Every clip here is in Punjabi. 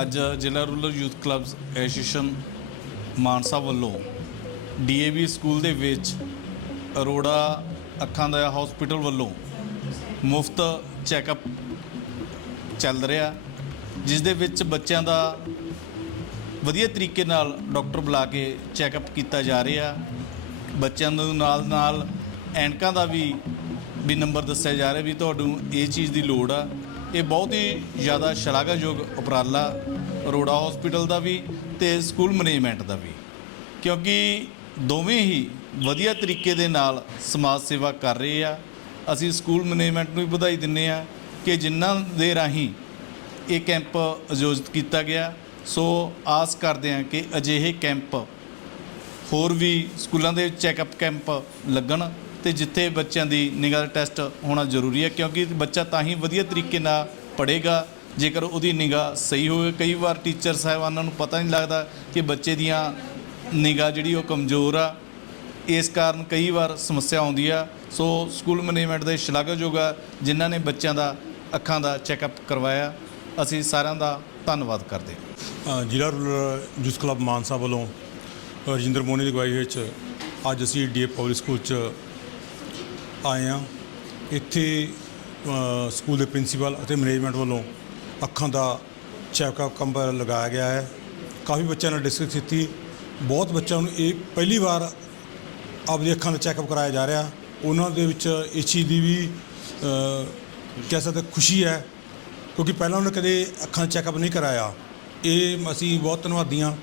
ਅੱਜ ਜ਼ਿਲ੍ਹਾ rural youth clubs association Mansa ਵੱਲੋਂ ਡੀਏਵੀ ਸਕੂਲ ਦੇ ਵਿੱਚ ਅਰੋੜਾ ਅੱਖਾਂ ਦਾ ਹਸਪੀਟਲ ਵੱਲੋਂ ਮੁਫਤ ਚੈੱਕਅਪ ਚੱਲ ਰਿਹਾ, ਜਿਸ ਦੇ ਵਿੱਚ ਬੱਚਿਆਂ ਦਾ ਵਧੀਆ ਤਰੀਕੇ ਨਾਲ ਡਾਕਟਰ ਬੁਲਾ ਕੇ ਚੈੱਕਅਪ ਕੀਤਾ ਜਾ ਰਿਹਾ। ਬੱਚਿਆਂ ਨੂੰ ਨਾਲ ਨਾਲ ਐਨਕਾਂ ਦਾ ਵੀ ਵੀ ਨੰਬਰ ਦੱਸਿਆ ਜਾ ਰਿਹਾ ਵੀ ਤੁਹਾਨੂੰ ਇਹ ਚੀਜ਼ ਦੀ ਲੋੜ ਆ। ਇਹ ਬਹੁਤ ਹੀ ਜ਼ਿਆਦਾ ਸ਼ਲਾਘਾਯੋਗ ਉਪਰਾਲਾ ਅਰੋੜਾ ਹਸਪੀਟਲ ਦਾ ਵੀ ਤੇ ਸਕੂਲ ਮੈਨੇਜਮੈਂਟ ਦਾ ਵੀ। ਕਿਉਂਕਿ ਦੋਵੇਂ ਹੀ ਵਧੀਆ ਤਰੀਕੇ ਦੇ ਨਾਲ ਸਮਾਜ ਸੇਵਾ ਕਰ ਰਹੇ ਆ। ਅਸੀਂ ਸਕੂਲ ਮੈਨੇਜਮੈਂਟ ਨੂੰ ਵੀ ਵਧਾਈ ਦਿੰਨੇ ਆ ਕਿ ਜਿਨ੍ਹਾਂ ਦੇ ਰਾਹੀਂ ਇਹ ਕੈਂਪ ਆਯੋਜਿਤ ਕੀਤਾ ਗਿਆ। ਸੋ ਆਸ ਕਰਦੇ ਹਾਂ ਕਿ ਅਜਿਹੇ ਕੈਂਪ ਹੋਰ ਵੀ ਸਕੂਲਾਂ ਦੇ ਚੈੱਕਅਪ ਕੈਂਪ ਲੱਗਣ। ਤੇ ਜਿੱਥੇ ਬੱਚਿਆਂ ਦੀ ਨਿਗਾਹ ਦਾ ਟੈਸਟ ਹੋਣਾ ਜ਼ਰੂਰੀ ਹੈ, ਕਿਉਂਕਿ ਬੱਚਾ ਤਾਂ ਹੀ ਵਧੀਆ ਤਰੀਕੇ ਨਾਲ ਪੜ੍ਹੇਗਾ, ਜੇਕਰ ਉਹਦੀ ਨਿਗਾਹ ਸਹੀ ਹੋਵੇ। ਕਈ ਵਾਰ ਟੀਚਰ ਸਾਹਿਬਾਨਾਂ ਨੂੰ ਪਤਾ ਨਹੀਂ ਲੱਗਦਾ ਕਿ ਬੱਚੇ ਦੀਆਂ ਨਿਗਾਹ ਜਿਹੜੀ ਉਹ ਕਮਜ਼ੋਰ ਆ। ਇਸ ਕਾਰਨ ਕਈ ਵਾਰ ਸਮੱਸਿਆ ਆਉਂਦੀ ਆ। ਸੋ ਸਕੂਲ ਮੈਨੇਜਮੈਂਟ ਦੇ ਸ਼ਲਾਘਾਯੋਗ ਆ, ਜਿਨ੍ਹਾਂ ਨੇ ਬੱਚਿਆਂ ਦਾ ਅੱਖਾਂ ਦਾ ਚੈੱਕਅਪ ਕਰਵਾਇਆ। ਅਸੀਂ ਸਾਰਿਆਂ ਦਾ ਧੰਨਵਾਦ ਕਰਦੇ ਹਾਂ। ਜ਼ਿਲ੍ਹਾ ਰੂਰਲ ਯੂਥ ਕਲੱਬ ਮਾਨਸਾ ਵੱਲੋਂ ਰਜਿੰਦਰ ਮੋਨੀ ਦੀ ਅਗਵਾਈ ਵਿੱਚ ਅੱਜ ਅਸੀਂ ਡੀਏ ਪਬਲਿਕ ਸਕੂਲ 'ਚ ਆਏ ਆ ਇੱਥੇ ਸਕੂਲ ਦੇ ਪ੍ਰਿੰਸੀਪਲ ਅਤੇ ਮੈਨੇਜਮੈਂਟ ਵੱਲੋਂ ਅੱਖਾਂ ਦਾ ਚੈੱਕਅਪ ਕੰਬਰ ਲਗਾਇਆ ਗਿਆ ਹੈ। ਕਾਫੀ ਬੱਚਿਆਂ ਨਾਲ ਡਿਸਕਸ ਕੀਤੀ। ਬਹੁਤ ਬੱਚਿਆਂ ਨੂੰ ਇਹ ਪਹਿਲੀ ਵਾਰ ਆਪਣੀ ਅੱਖਾਂ ਦਾ ਚੈੱਕਅਪ ਕਰਾਇਆ ਜਾ ਰਿਹਾ। ਉਹਨਾਂ ਦੇ ਵਿੱਚ ਇਸ ਚੀਜ਼ ਦੀ ਵੀ ਕਹਿ ਸਕਦੇ ਖੁਸ਼ੀ ਹੈ, ਕਿਉਂਕਿ ਪਹਿਲਾਂ ਉਹਨੇ ਕਦੇ ਅੱਖਾਂ ਦਾ ਚੈੱਕਅਪ ਨਹੀਂ ਕਰਾਇਆ। ਇਹ ਅਸੀਂ ਬਹੁਤ ਧੰਨਵਾਦੀ ਆ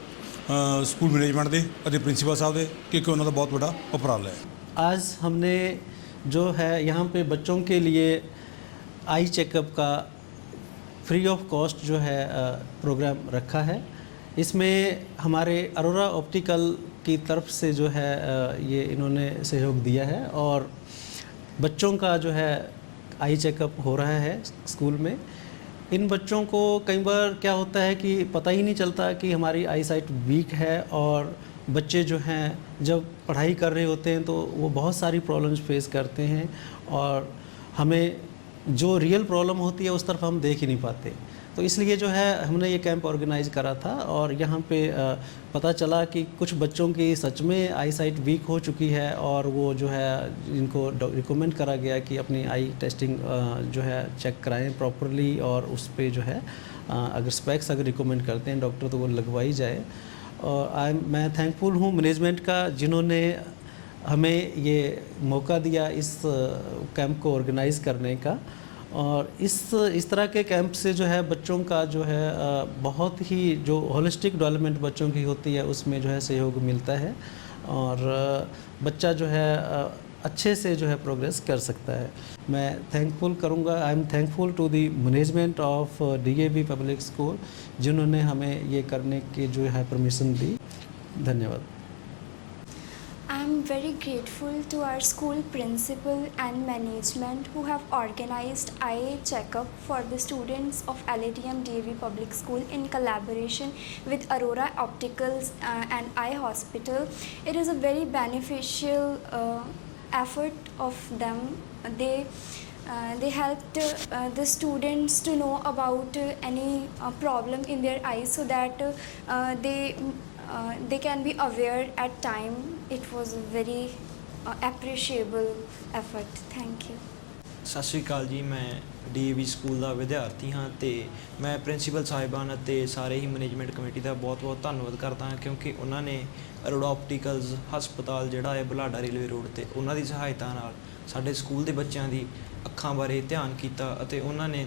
ਸਕੂਲ ਮੈਨੇਜਮੈਂਟ ਦੇ ਅਤੇ ਪ੍ਰਿੰਸੀਪਲ ਸਾਹਿਬ ਦੇ, ਕਿਉਂਕਿ ਉਹਨਾਂ ਦਾ ਬਹੁਤ ਵੱਡਾ ਉਪਰਾਲਾ ਹੈ। ਅੱਜ ਹਮਨੇ जो है यहाँ पे बच्चों के लिए आई चेकअप का फ्री ऑफ़ कॉस्ट जो है प्रोग्राम रखा है। इसमें हमारे अरोरा ऑप्टिकल की तरफ़ से जो है ये इन्होंने सहयोग दिया है और बच्चों का जो है आई चेकअप हो रहा है स्कूल में। इन बच्चों को कई बार क्या होता है कि पता ही नहीं चलता कि हमारी आई साइट वीक है और बच्चे जो हैं, जब पढ़ाई कर रहे होते हैं तो वो बहुत सारी प्रॉब्लम्स फेस करते हैं और हमें जो रियल प्रॉब्लम होती है, उस तरफ़ हम देख ही नहीं पाते। तो इसलिए जो है, हमने ये कैंप ऑर्गेनाइज करा था और यहाँ पे पता चला कि कुछ बच्चों की सच में आई साइट वीक हो चुकी है और वो जो है इनको रिकमेंड करा गया कि अपनी आई टेस्टिंग जो है चेक कराएँ प्रॉपरली और उस पर जो है अगर स्पेक्स अगर रिकमेंड करते हैं डॉक्टर तो वो लगवाई जाए। और आई मैं थैंकफुल हूँ मैनेजमेंट का, जिन्होंने हमें ये मौका दिया इस कैंप को ऑर्गेनाइज करने का। और इस इस तरह के कैंप से जो है बच्चों का जो है बहुत ही जो होलिस्टिक डेवलपमेंट बच्चों की होती है, उसमें जो है सहयोग मिलता है। और बच्चा जो है अच्छे से जो है प्रोग्रेस कर सकता है। मैं थैंकफुल करूँगा। I am thankful to the management of DAV public school जिन्होंने हमें ये करने के जो है परमिशन दी। धन्यवाद। I am very grateful to our school principal and management who have organise eye checkup for the students of L A D M D A V public school in collaboration with Arora opticals and eye hospital it is a very beneficial effort of them. They uh, they helped uh, the students to know about uh, any uh, problem in their eyes so that uh, they uh, they can be aware at time. It was a very appreciable effort. Thank you. ਸਤਿ ਸ਼੍ਰੀ ਅਕਾਲ ਜੀ, ਮੈਂ ਡੀਏਵੀ ਸਕੂਲ ਦਾ ਵਿਦਿਆਰਥੀ ਹਾਂ ਤੇ ਮੈਂ ਪ੍ਰਿੰਸੀਪਲ ਸਾਹਿਬਾਨ ਅਤੇ ਸਾਰੇ ਹੀ ਮੈਨੇਜਮੈਂਟ ਕਮੇਟੀ ਦਾ ਬਹੁਤ-ਬਹੁਤ ਧੰਨਵਾਦ ਕਰਦਾ ਹਾਂ ਕਿਉਂਕਿ ਉਹਨਾਂ ਨੇ ਅਰੋੜਾ ਆਪਟੀਕਲਸ ਹਸਪਤਾਲ ਜਿਹੜਾ ਹੈ ਬੁਲਾਡਾ ਰੇਲਵੇ ਰੋਡ ਤੇ ਉਹਨਾਂ ਦੀ ਸਹਾਇਤਾ ਨਾਲ ਸਾਡੇ ਸਕੂਲ ਦੇ ਬੱਚਿਆਂ ਦੀ ਅੱਖਾਂ ਬਾਰੇ ਧਿਆਨ ਕੀਤਾ ਅਤੇ ਉਹਨਾਂ ਨੇ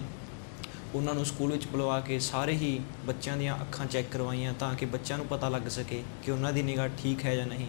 ਉਹਨਾਂ ਨੂੰ ਸਕੂਲ ਵਿੱਚ ਬੁਲਵਾ ਕੇ ਸਾਰੇ ਹੀ ਬੱਚਿਆਂ ਦੀਆਂ ਅੱਖਾਂ ਚੈੱਕ ਕਰਵਾਈਆਂ ਤਾਂ ਕਿ ਬੱਚਿਆਂ ਨੂੰ ਪਤਾ ਲੱਗ ਸਕੇ ਕਿ ਉਹਨਾਂ ਦੀ ਨਿਗਾਹ ਠੀਕ ਹੈ ਜਾਂ ਨਹੀਂ।